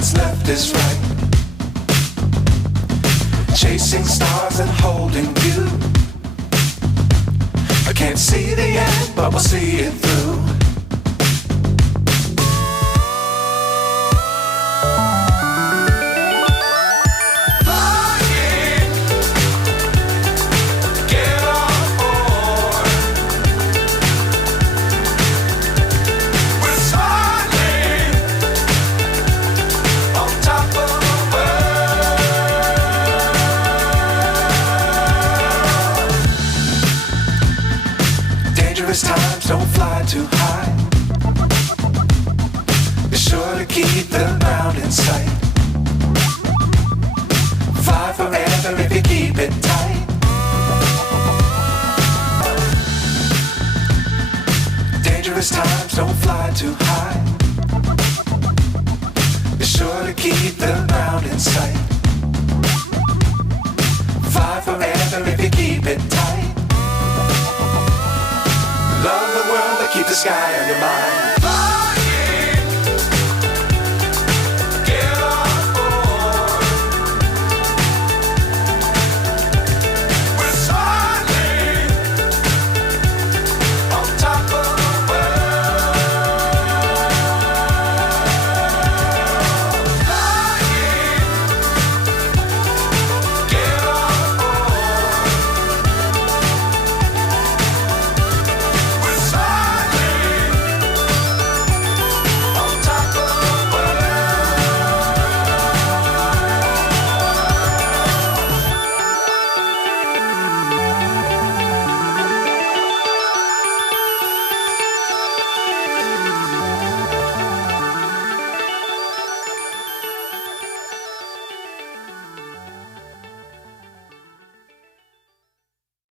what's left is right. Chasing stars and holding you. I can't see the end, but we'll see it through. Times don't fly too high. Be sure to keep the ground in sight. Fly forever if you keep it tight. Dangerous times don't fly too high. Be sure to keep the ground in sight. Fly forever if you keep it tight. Love the world, but keep the sky on your mind.